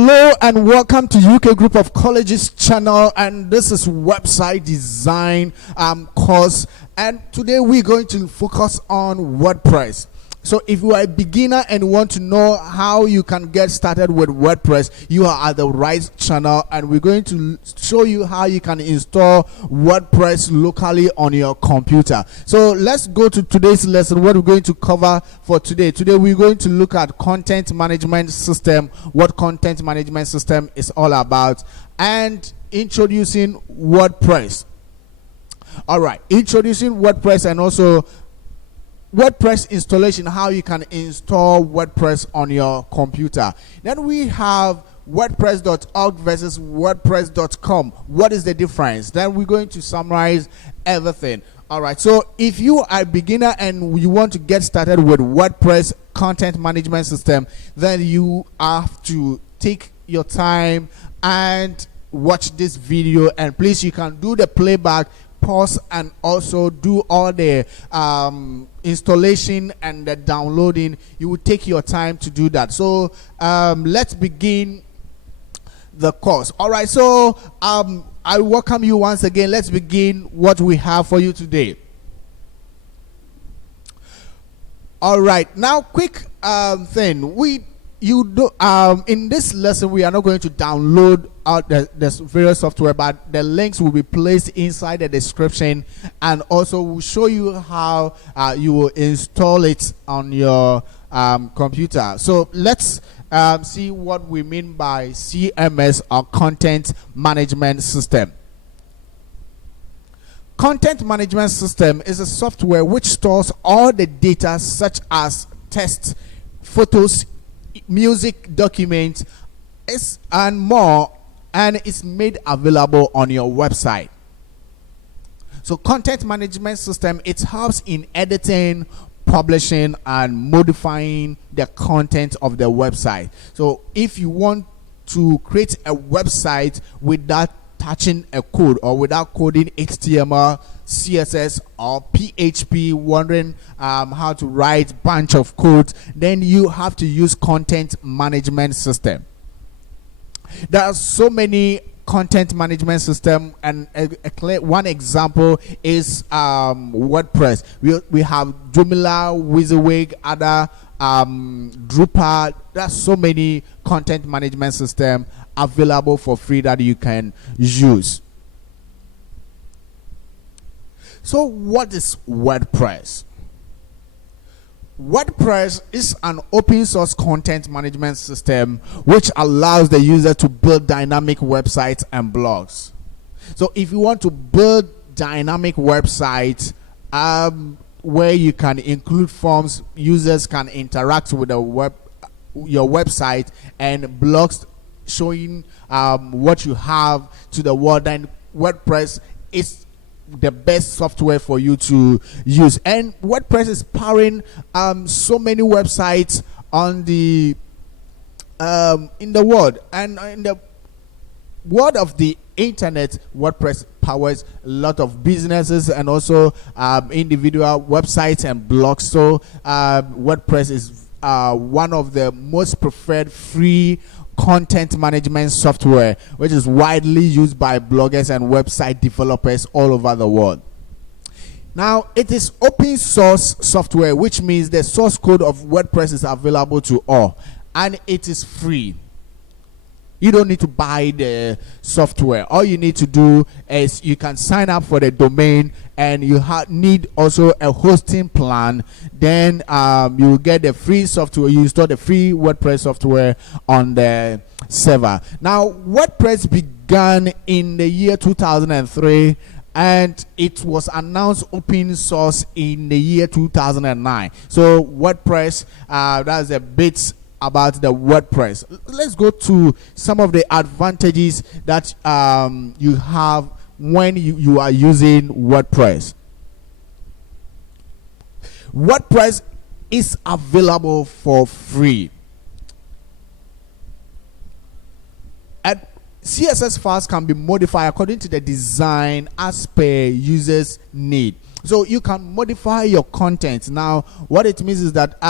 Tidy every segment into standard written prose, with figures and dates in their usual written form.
Hello and welcome to UK Group of Colleges channel, and this is website design course, and today we're going to focus on WordPress. So if you are a beginner and want to know how you can get started with WordPress, you are at the right channel, and we're going to show you how you can install WordPress locally on your computer. So let's go to today's lesson. What we're going to cover for today. Today we're going to look at content management system, what content management system is all about, and introducing WordPress. All right, introducing WordPress, and also WordPress installation, how you can install WordPress on your computer. Then we have WordPress.org versus WordPress.com. What is the difference? Then we're going to summarize everything. All right, so if you are a beginner and you want to get started with WordPress content management system, then you have to take your time and watch this video, and please, you can do the playback, pause, and also do all the installation and the downloading. You will take your time to do that. So let's begin the course. All right, so I welcome you once again. Let's begin what we have for you today. All right, now quick thing, in this lesson we are not going to download out the various software, but the links will be placed inside the description, and also we'll show you how you will install it on your computer. So let's see what we mean by CMS, or content management system. Content management system is a software which stores all the data such as text, photos, music, documents, and more, and it's made available on your website. So content management system, it helps in editing, publishing, and modifying the content of the website. So if you want to create a website without touching a code, or without coding HTML, CSS, or PHP, wondering how to write bunch of code, then you have to use content management system. There are so many content management system, and one example is WordPress. We have Joomla, WYSIWYG, other Drupal. There's so many content management system available for free that you can use. So what is WordPress? WordPress is an open source content management system which allows the user to build dynamic websites and blogs. So if you want to build dynamic websites where you can include forms, users can interact with your website, and blogs showing what you have to the world, then WordPress is the best software for you to use. And WordPress is powering so many websites on the in the world, and in the world of the internet, WordPress powers a lot of businesses and also individual websites and blogs. So WordPress is one of the most preferred free content management software, which is widely used by bloggers and website developers all over the world. Now, it is open source software, which means the source code of WordPress is available to all, and it is free. You don't need to buy the software. All you need to do is you can sign up for the domain, and you need also a hosting plan. Then you will get the free software. You install the free WordPress software on the server. Now, WordPress began in the year 2003, and it was announced open source in the year 2009. So WordPress, that's a bit about the WordPress. Let's go to some of the advantages that you have when you are using WordPress. WordPress is available for free, and CSS files can be modified according to the design as per users need. So you can modify your content. Now what it means is that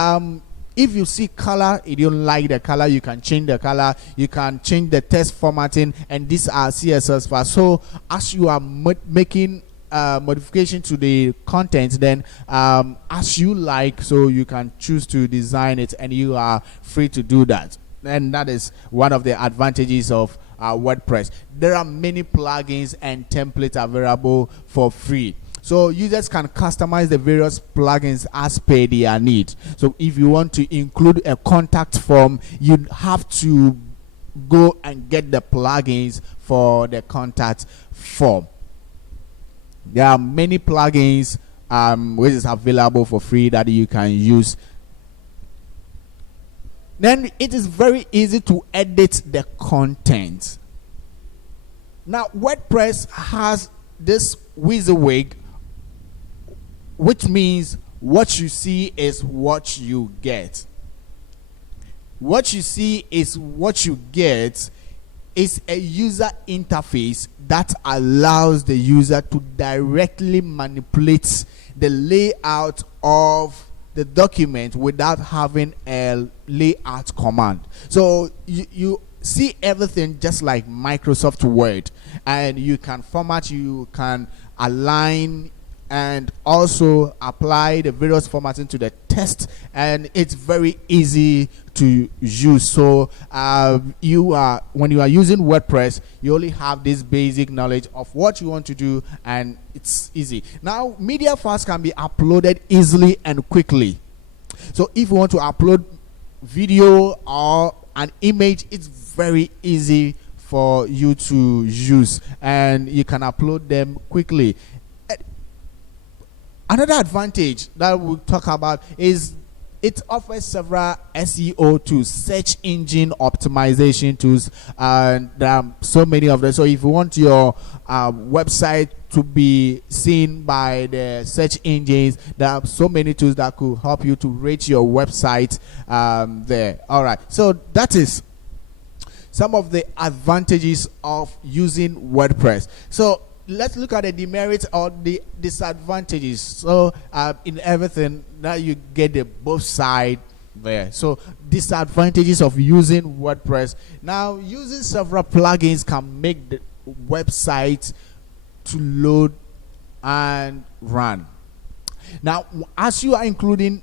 if you see color, you don't like the color, you can change the color, you can change the text formatting, and these are CSS files. So as you are making modification to the content, then as you like, so you can choose to design it, and you are free to do that. And that is one of the advantages of WordPress. There are many plugins and templates available for free, so users can customize the various plugins as per their need. So if you want to include a contact form, you have to go and get the plugins for the contact form. There are many plugins which is available for free that you can use. Then it is very easy to edit the content. Now WordPress has this WYSIWYG, which means what you see is what you get. What you see is what you get is a user interface that allows the user to directly manipulate the layout of the document without having a layout command. So you see everything just like Microsoft Word, and you can format, you can align, and also apply the various formatting to the text, and it's very easy to use. So when you are using WordPress, you only have this basic knowledge of what you want to do, and it's easy. Now media files can be uploaded easily and quickly. So if you want to upload video or an image, it's very easy for you to use, and you can upload them quickly. Another advantage that we'll talk about is it offers several SEO tools, search engine optimization tools, and there are so many of them. So if you want your website to be seen by the search engines, there are so many tools that could help you to rate your website there. All right, so that is some of the advantages of using WordPress. So let's look at the demerits or the disadvantages. So in everything that you get the both side there. So disadvantages of using WordPress. Now using several plugins can make the website to load and run. Now as you are including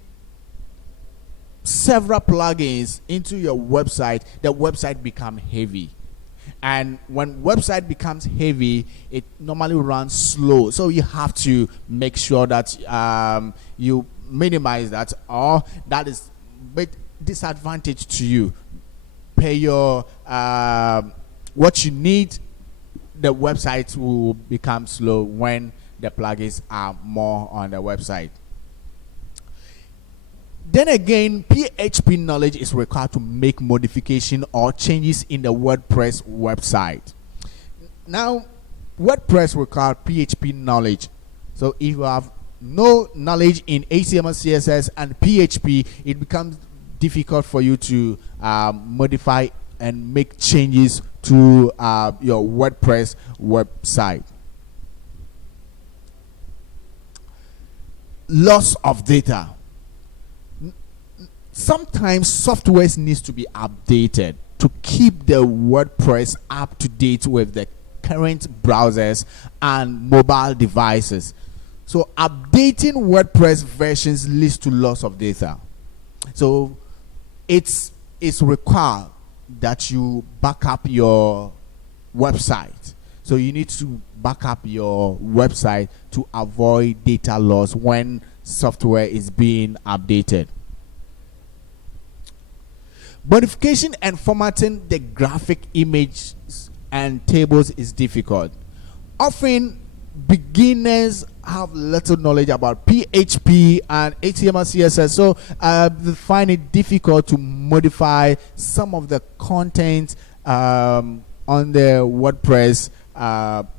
several plugins into your website, the website becomes heavy. And when website becomes heavy, it normally runs slow. So you have to make sure that you minimize that, or that is big disadvantage to you. Pay your what you need. The website will become slow when the plugins are more on the website. Then again, PHP knowledge is required to make modification or changes in the WordPress website. Now, WordPress requires PHP knowledge. So if you have no knowledge in HTML, CSS, and PHP, it becomes difficult for you to modify and make changes to your WordPress website. Loss of data. Sometimes software needs to be updated to keep the WordPress up to date with the current browsers and mobile devices. So updating WordPress versions leads to loss of data. So it's required that you back up your website. So you need to back up your website to avoid data loss when software is being updated. Modification and formatting the graphic images and tables is difficult. Often beginners have little knowledge about PHP and HTML, CSS, so they find it difficult to modify some of the content on the WordPress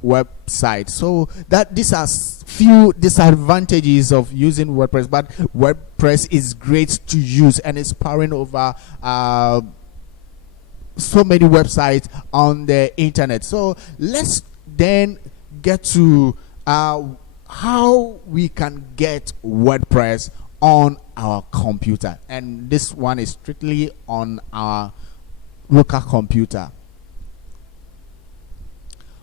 website. So that these are few disadvantages of using WordPress, but WordPress is great to use and it's powering over so many websites on the internet. So let's then get to how we can get WordPress on our computer, and this one is strictly on our local computer.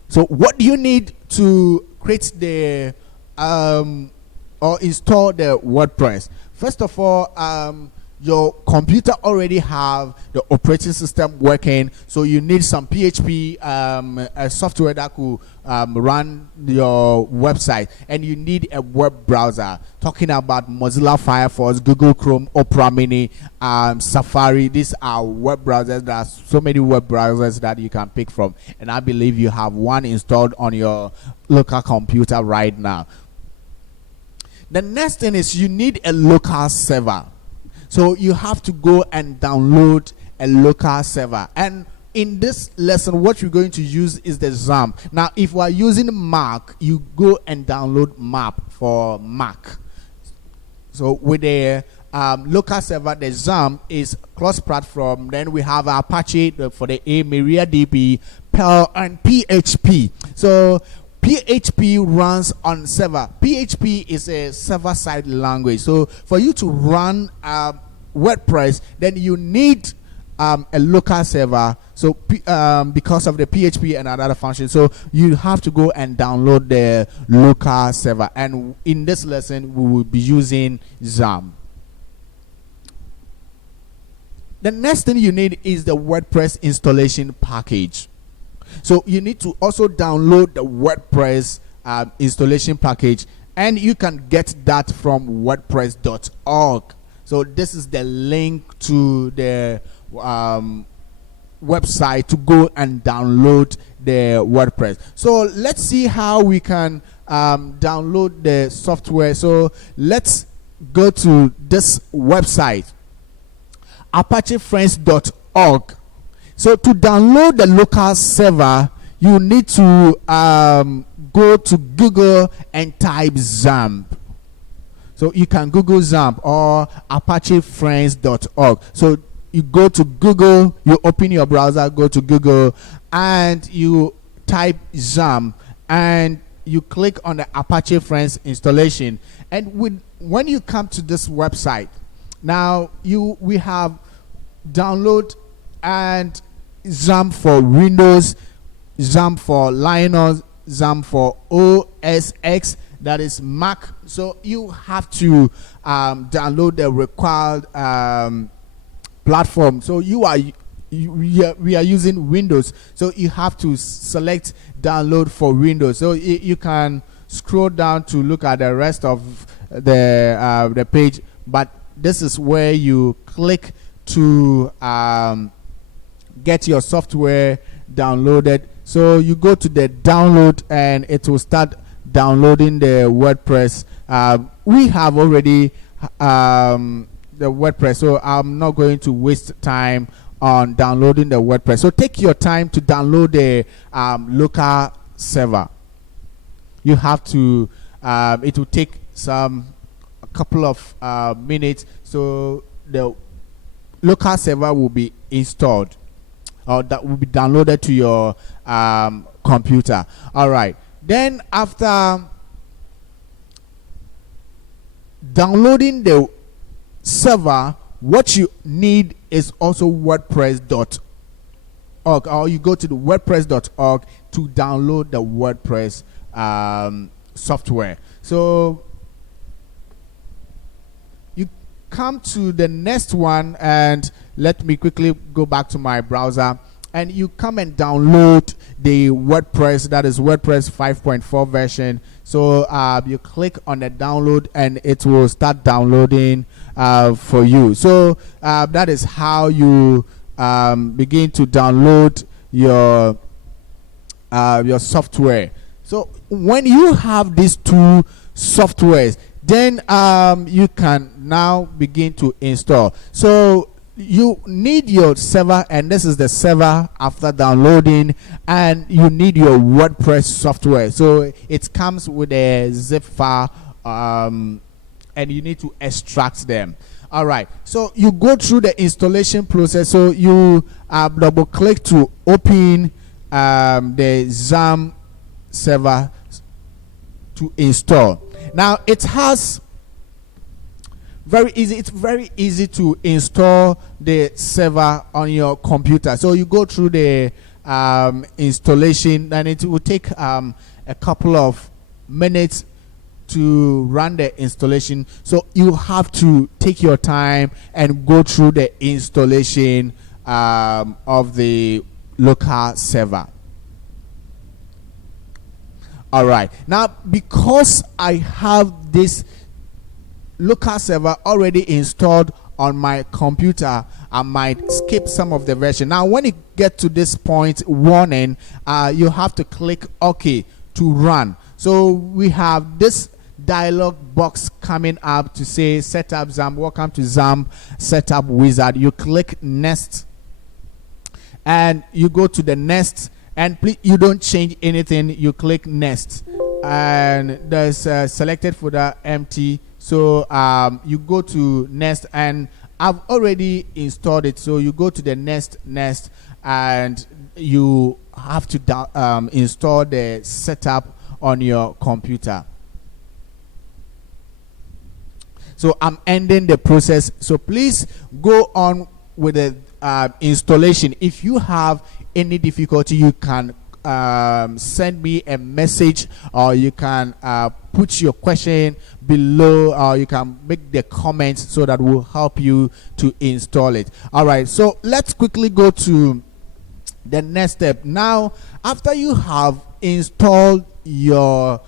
So what do you need to create the or install the WordPress? First of all, your computer already have the operating system working, so you need some PHP software that could run your website, and you need a web browser. Talking about Mozilla Firefox, Google Chrome, Opera Mini, Safari. These are web browsers. There are so many web browsers that you can pick from, and I believe you have one installed on your local computer right now. The next thing is you need a local server. So you have to go and download a local server. And in this lesson, what you're going to use is the XAMPP. Now, if we are using Mac, you go and download MAP for Mac. So with the local server, the XAMPP is cross-platform. Then we have Apache for the MariaDB, Perl, and PHP. So PHP runs on server. PHP is a server-side language. So for you to run WordPress, then you need a local server. So because of the PHP and other functions, so you have to go and download the local server. And in this lesson, we will be using XAMPP. The next thing you need is the WordPress installation package. So you need to also download the WordPress installation package, and you can get that from WordPress.org. So this is the link to the website to go and download the WordPress. So let's see how we can download the software. So let's go to this website, apachefriends.org. So to download the local server, you need to go to Google and type XAMPP. So you can Google XAMPP or apachefriends.org. So you go to Google, you open your browser, go to Google, and you type XAMPP, and you click on the Apache Friends installation. And when you come to this website, now we have download and XAMPP for Windows, XAMPP for Linux, XAMPP for OS X, that is Mac. So you have to download the required platform. So we are using Windows, so you have to select download for Windows. So you can scroll down to look at the rest of the page, but this is where you click to get your software downloaded. So you go to the download, and it will start downloading the WordPress. We have already the WordPress, so I'm not going to waste time on downloading the WordPress. So take your time to download the local server. You have to it will take a couple of minutes, so the local server will be installed, or that will be downloaded to your computer. All right, then after downloading the server, what you need is also WordPress.org, or you go to the WordPress.org to download the WordPress software. So you come to the next one, and let me quickly go back to my browser, and you come and download the WordPress, that is WordPress 5.4 version. So you click on the download, and it will start downloading for you. So that is how you begin to download your software. So when you have these two softwares, then you can now begin to install. So you need your server, and this is the server after downloading, and you need your WordPress software. So it comes with a zip file, and you need to extract them. All right, so you go through the installation process. So you double click to open the XAMPP server to install. Now it has Very easy. It's very easy to install the server on your computer. So you go through the installation, and it will take a couple of minutes to run the installation. So you have to take your time and go through the installation of the local server. All right, now because I have this local server already installed on my computer, I might skip some of the version. Now when you get to this point, warning, you have to click OK to run. So we have this dialog box coming up to say setup XAMPP. Welcome to XAMPP setup wizard. You click next and you go to the next, and please, you don't change anything. You click next, and there's selected folder empty. So you go to next, and I've already installed it. So you go to the next, and you have to install the setup on your computer. So I'm ending the process. So please go on with the installation. If you have any difficulty, you can send me a message, or you can put your question below, or you can make the comments so that will help you to install it. All right, so let's quickly go to the next step. Now, after you have installed your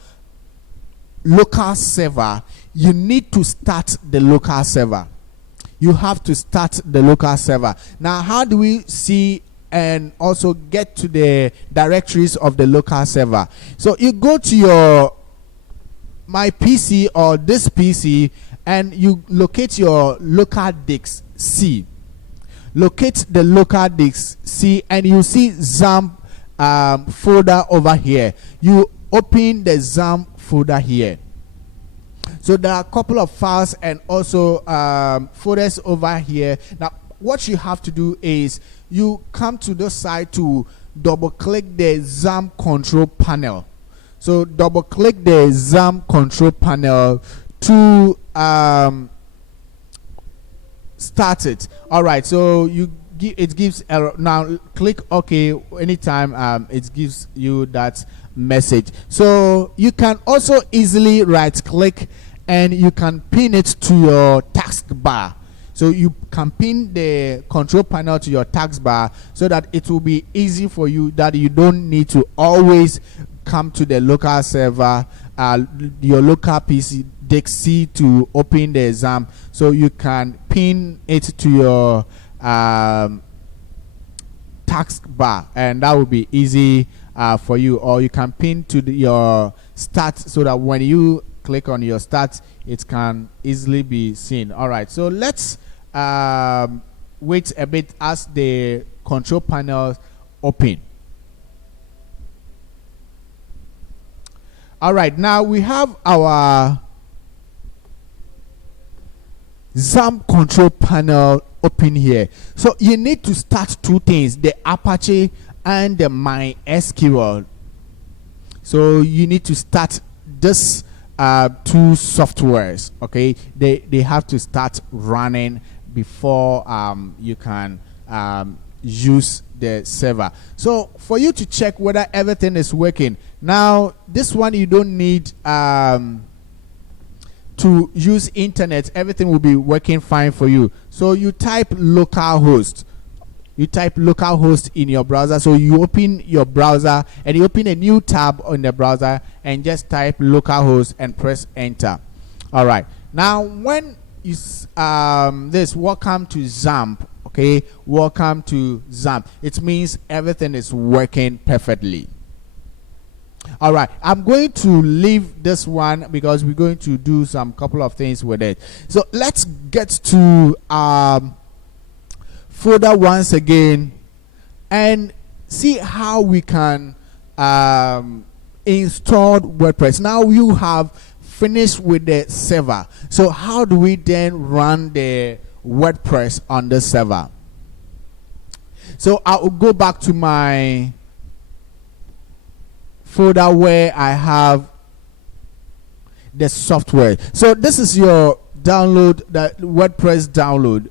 local server, you need to start the local server. You have to start the local server. Now, how do we see and also get to the directories of the local server? So you go to your my PC or this PC, and you locate your local disk C. Locate the local disk C, and you see XAMPP folder over here. You open the XAMPP folder here. So there are a couple of files and also folders over here. Now what you have to do is you come to the side to double click the XAMPP control panel. So double click the XAMPP control panel to start it. All right, so it gives error. Now click OK anytime it gives you that message. So you can also easily right click and you can pin it to your taskbar. So you can pin the control panel to your taskbar so that it will be easy for you, that you don't need to always come to the local server, your local PC disk C to open the XAMPP. So you can pin it to your taskbar, and that will be easy for you. Or you can pin to your start, so that when you click on your start, it can easily be seen. All right, so let's wait a bit as the control panel open. All right, now we have our XAMPP control panel open here. So you need to start two things, the Apache and the MySQL. So you need to start this two softwares. Okay, they have to start running before you can use the server. So for you to check whether everything is working, now this one you don't need to use internet. Everything will be working fine for you. So you type localhost. You type localhost in your browser. So you open your browser and you open a new tab on the browser and just type localhost and press enter. All right, now when you this welcome to XAMPP, okay, welcome to XAMPP, it means everything is working perfectly. All right, I'm going to leave this one because we're going to do some couple of things with it. So let's get to folder once again and see how we can install WordPress. Now you have finished with the server. So how do we then run the WordPress on the server? So I'll go back to my folder where I have the software. So this is your download the WordPress download.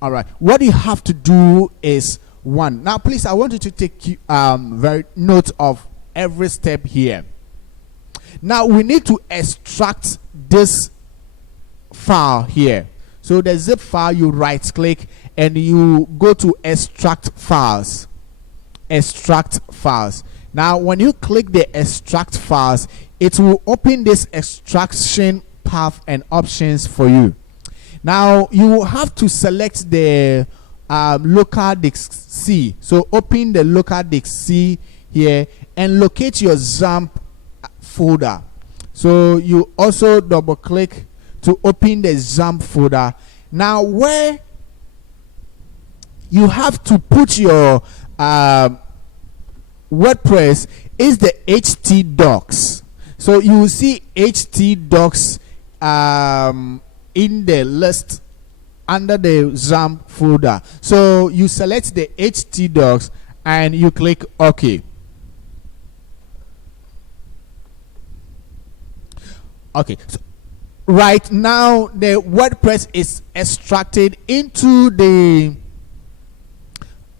All right, what you have to do is one. Now please, I want you to take very note of every step here. Now we need to extract this file here. So the zip file, you right click and you go to extract files. Extract files. Now when you click the extract files, it will open this extraction path and options for you. Now you will have to select the local disk C. So open the local disk C here and locate your XAMPP folder. So you also double click to open the XAMPP folder. Now where you have to put your WordPress is the htdocs. So you will see htdocs in the list under the XAMPP folder. So you select the htdocs and you click OK. Okay, so right now the WordPress is extracted into the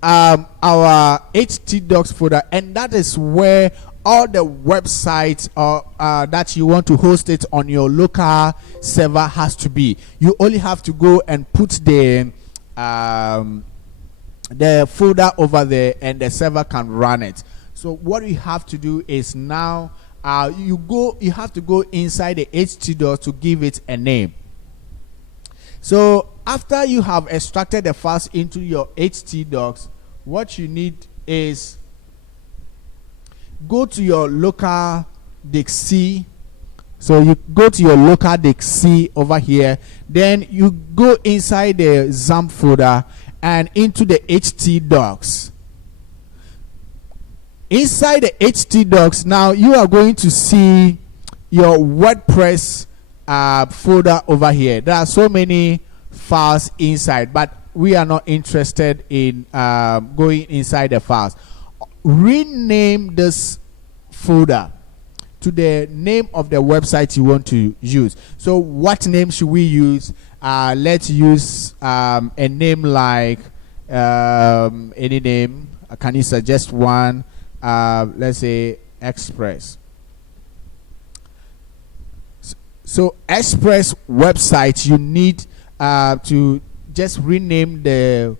our htdocs folder, and that is where all the websites that you want to host it on your local server has to be. You only have to go and put the folder over there and the server can run it. So what you have to do is now you have to go inside the htdocs to give it a name. So after you have extracted the files into your htdocs, what you need is go to your local disk C. So you go to your local disk C over here, then you go inside the XAMPP folder and into the htdocs. Inside the htdocs, now you are going to see your WordPress folder over here. There are so many files inside, but we are not interested in going inside the files. Rename this folder to the name of the website you want to use. So what name should we use? Let's use a name like any name. Can you suggest one? Let's say Express. So Express website, you need to just rename the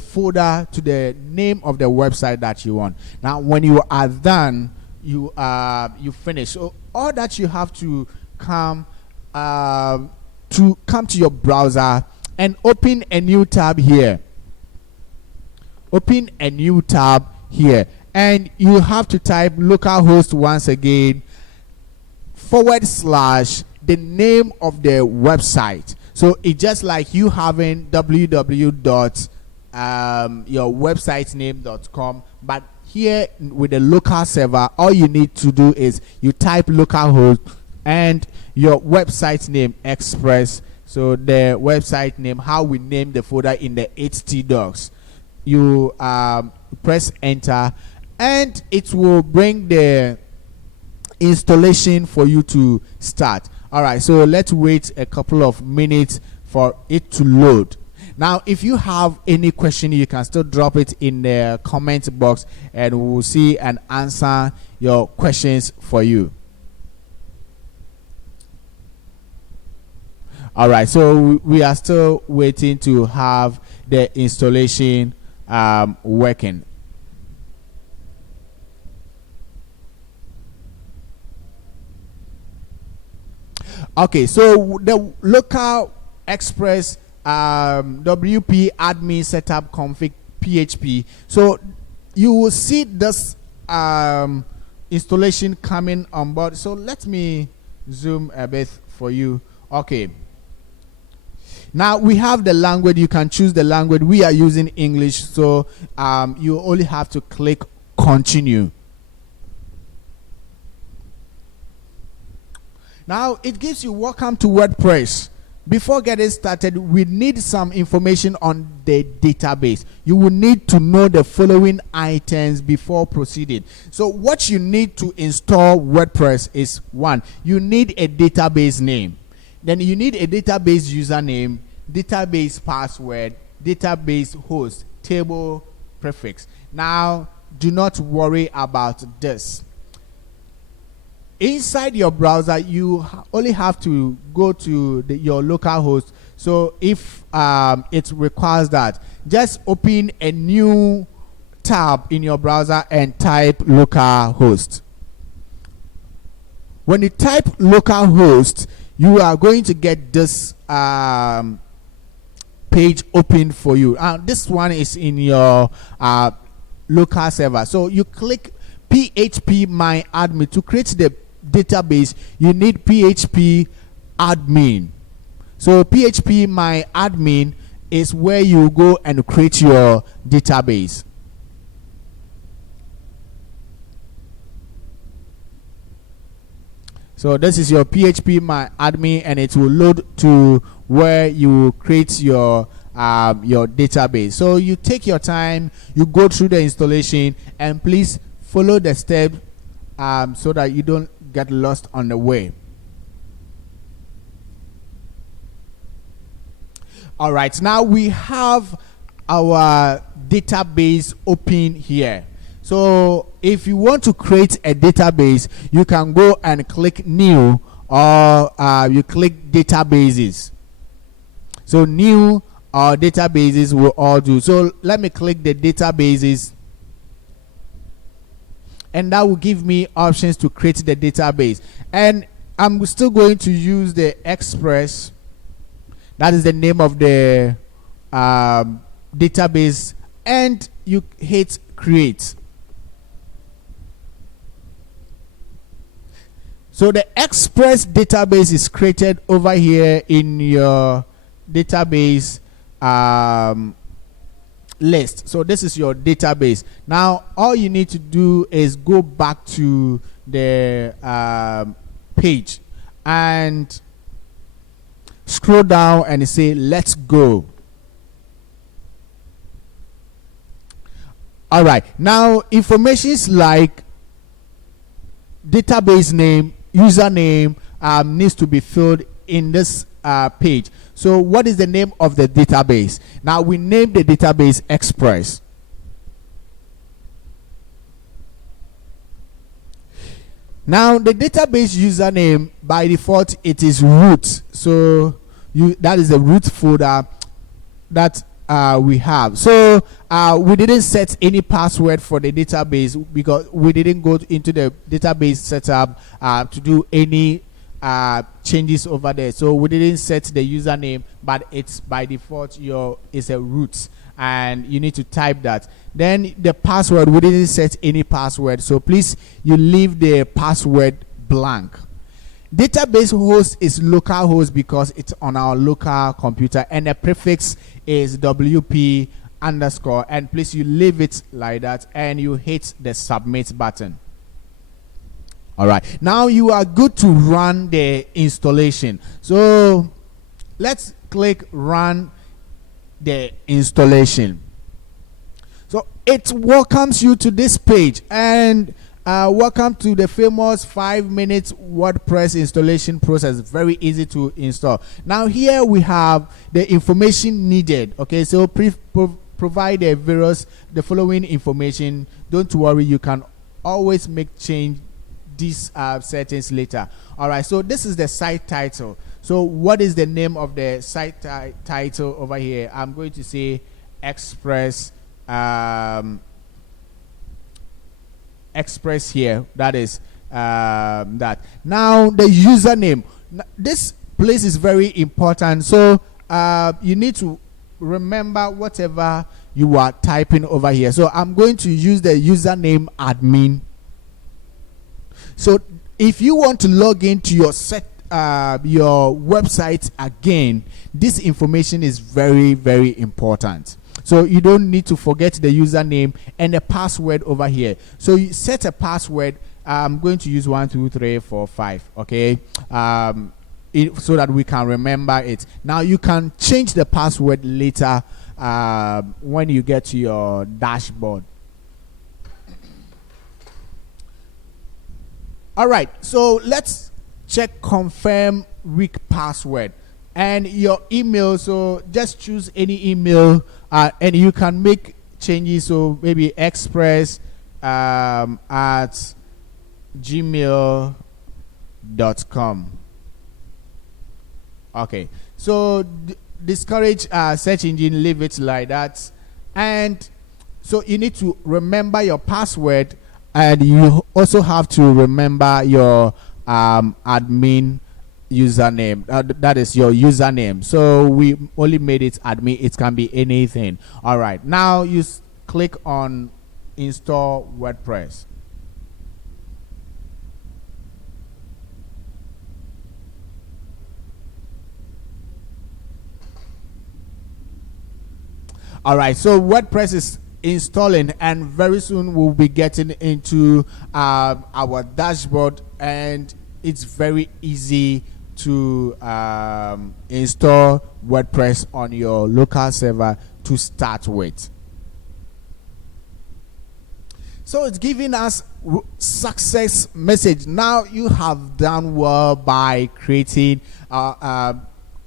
folder to the name of the website that you want. Now when you are done, you finish. So all that you have to come to your browser and open a new tab here. Open a new tab here, and you have to type localhost once again / the name of the website. So it's just like you having www.yourwebsitename.com, but here with the local server, all you need to do is you type localhost and your website name Express. So the website name, how we name the folder in the htdocs. You press enter and it will bring the installation for you to start. All right, so let's wait a couple of minutes for it to load. Now if you have any question, you can still drop it in the comment box and we will see and answer your questions for you. All right, so we are still waiting to have the installation working. Okay, so the local Express WP admin setup config PHP. So you will see this installation coming on board. So let me zoom a bit for you. Okay. Now we have the language. You can choose the language. We are using English, so you only have to click continue. Now it gives you welcome to WordPress. Before getting started, we need some information on the database. You will need to know the following items before proceeding. So what you need to install WordPress is one, you need a database name. Then you need a database username, database password, database host, table prefix. Now, do not worry about this. Inside your browser, you only have to go to your local host. So if it requires that, just open a new tab in your browser and type localhost. When you type localhost, you are going to get this page open for you. This one is in your local server. So you click PHP my admin. To create the database, you need PHP admin. So PHP my admin is where you go and create your database. So this is your PHP my admin, and it will load to where you create your database. So you take your time, you go through the installation, and please follow the steps so that you don't get lost on the way. All right, now we have our database open here. So if you want to create a database, you can go and click new, or you click databases. So new or databases will all do. So let me click the databases, and that will give me options to create the database. And I'm still going to use the Express. That is the name of the database, and you hit create. So the Express database is created over here in your database list. So this is your database. Now all you need to do is go back to the page and scroll down and say let's go. All right, now informations like database name, username needs to be filled in this page. So what is the name of the database? Now we name the database Express. Now the database username, by default it is root. So that is the root folder that we have. So we didn't set any password for the database because we didn't go into the database setup to do any changes over there. So we didn't set the username, but it's by default it's a root, and you need to type that. Then the password, we didn't set any password, so please you leave the password blank. Database host is localhost because it's on our local computer, and the prefix is WP underscore, and please you leave it like that and you hit the submit button. All right, now you are good to run the installation. So let's click run the installation. So it welcomes you to this page, and welcome to the famous 5-minute WordPress installation process. Very easy to install. Now here we have the information needed. Okay, so provide the following information. Don't worry, you can always make change these settings later. All right, so this is the site title. So what is the name of the site title over here? I'm going to say Express Express here. That is that. Now the username, this place is very important, so you need to remember whatever you are typing over here. So I'm going to use the username admin. So if you want to log into your website again, this information is very, very important. So you don't need to forget the username and the password over here. So you set a password. I'm going to use 1 2 3 4 5. Okay, so that we can remember it. Now you can change the password later when you get to your dashboard. All right, so let's check confirm weak password and your email. So just choose any email and you can make changes. So maybe express at gmail.com. Okay, so discourage search engine, leave it like that. And so you need to remember your password, and you also have to remember your admin username. That is your username. So we only made it admin. It can be anything. All right, now you click on install WordPress. All right, so WordPress is installing, and very soon we'll be getting into our dashboard, and it's very easy to install WordPress on your local server to start with. So it's giving us success message. Now you have done well by creating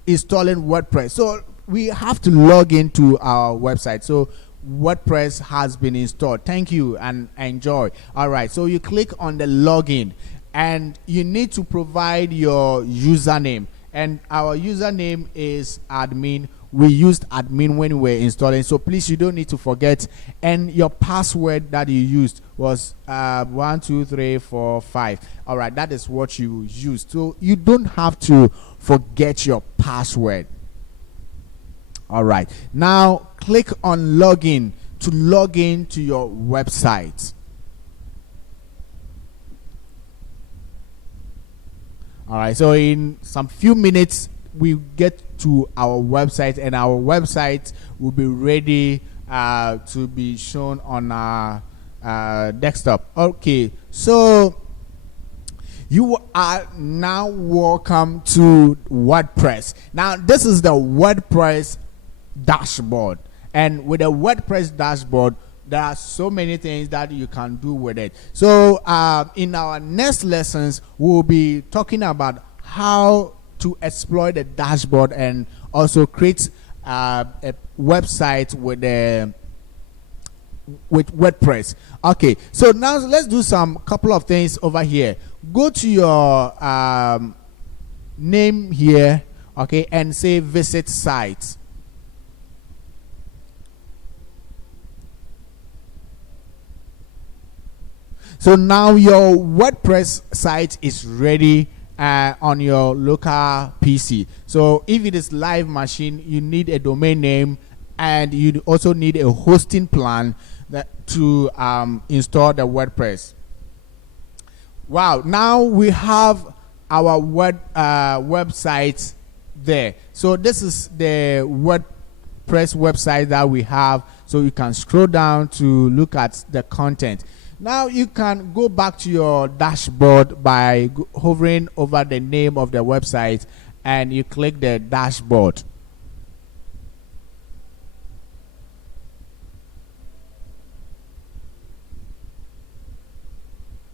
installing WordPress. So we have to log into our website. So WordPress has been installed. Thank you and enjoy. All right, so you click on the login, and you need to provide your username, and our username is admin. We used admin when we were installing, so please, you don't need to forget. And your password that you used was 12345. All right, that is what you used, so you don't have to forget your password. All right, now click on login to log in to your website. All right, so in some few minutes we get to our website, and our website will be ready to be shown on our desktop. Okay, so you are now welcome to WordPress. Now this is the WordPress dashboard, and with the WordPress dashboard there are so many things that you can do with it. So in our next lessons we'll be talking about how to exploit the dashboard and also create a website with WordPress. Okay, so now let's do some couple of things over here. Go to your name here, okay, and say visit site. So now your WordPress site is ready on your local PC. So if it is live machine, you need a domain name, and you also need a hosting plan to install the WordPress. Wow, now we have our website there. So this is the WordPress website that we have. So you can scroll down to look at the content. Now you can go back to your dashboard by hovering over the name of the website, and you click the dashboard.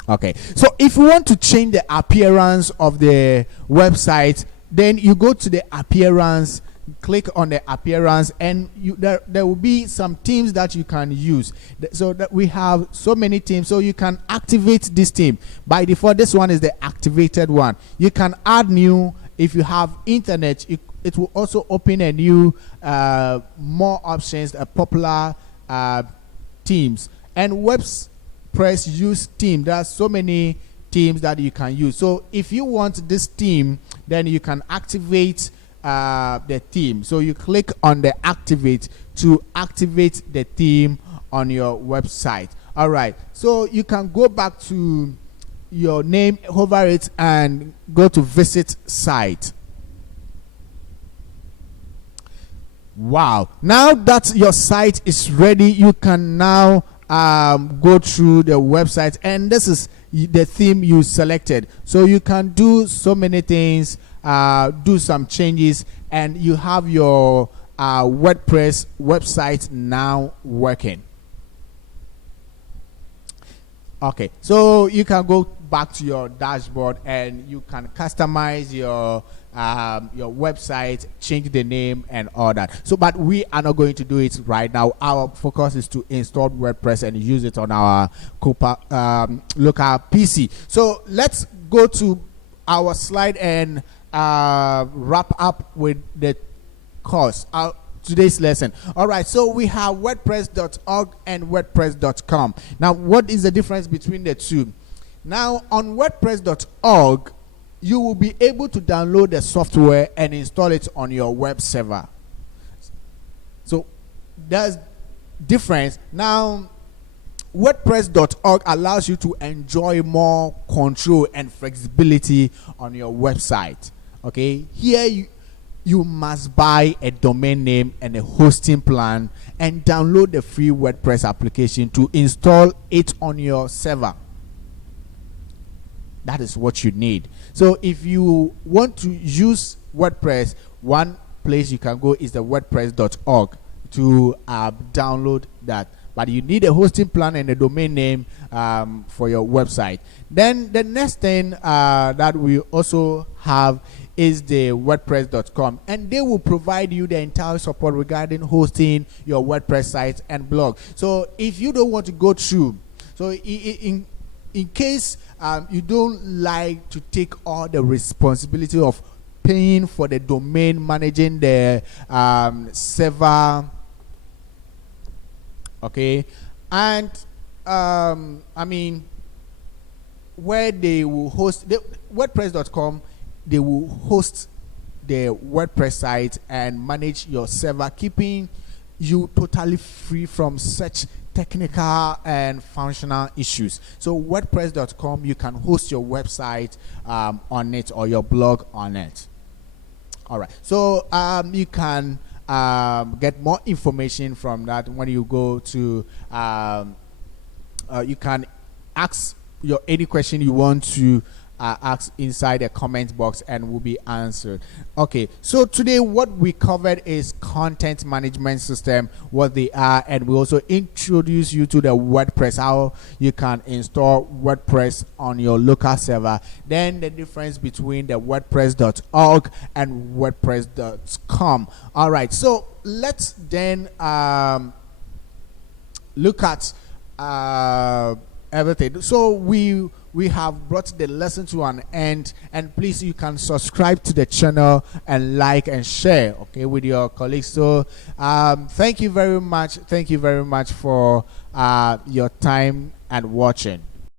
Okay, so if you want to change the appearance of the website, then you go to the appearance, click on the appearance, and there will be some themes that you can use. So that we have so many themes, so you can activate this theme. By default, this one is the activated one. You can add new. If you have internet, it will also open a new more options, popular themes. And WordPress use theme. There are so many themes that you can use. So if you want this theme, then you can activate the theme. So you click on the activate to activate the theme on your website. All right, so you can go back to your name, hover it, and go to visit site. Wow, now that your site is ready, you can now go through the website, and this is the theme you selected. So you can do so many things, do some changes, and you have your WordPress website now working. Okay, so you can go back to your dashboard and you can customize your website, change the name and all that. So but we are not going to do it right now. Our focus is to install WordPress and use it on our local PC. So let's go to our slide and wrap up with the course, today's lesson. All right, so we have WordPress.org and WordPress.com. Now what is the difference between the two? Now on WordPress.org you will be able to download the software and install it on your web server. So there's difference. Now WordPress.org allows you to enjoy more control and flexibility on your website. Okay, here you must buy a domain name and a hosting plan and download the free WordPress application to install it on your server. That is what you need. So if you want to use WordPress, one place you can go is the WordPress.org to download that. But you need a hosting plan and a domain name for your website. Then the next thing that we also have is the WordPress.com, and they will provide you the entire support regarding hosting your WordPress site and blog. So if you don't want to go through, so in case you don't like to take all the responsibility of paying for the domain, managing the server, okay, and I mean, where they will host the WordPress.com, they will host the WordPress site and manage your server, keeping you totally free from such technical and functional issues. So WordPress.com, you can host your website on it or your blog on it. All right, so you can get more information from that when you go to you can ask any question you want to ask inside the comment box and will be answered. Okay, so today what we covered is content management system, what they are, and we also introduce you to the WordPress, how you can install WordPress on your local server, then the difference between the WordPress.org and WordPress.com. All right, so let's then look at everything. So we have brought the lesson to an end, and please, you can subscribe to the channel and like and share, okay, with your colleagues. So thank you very much for your time and watching.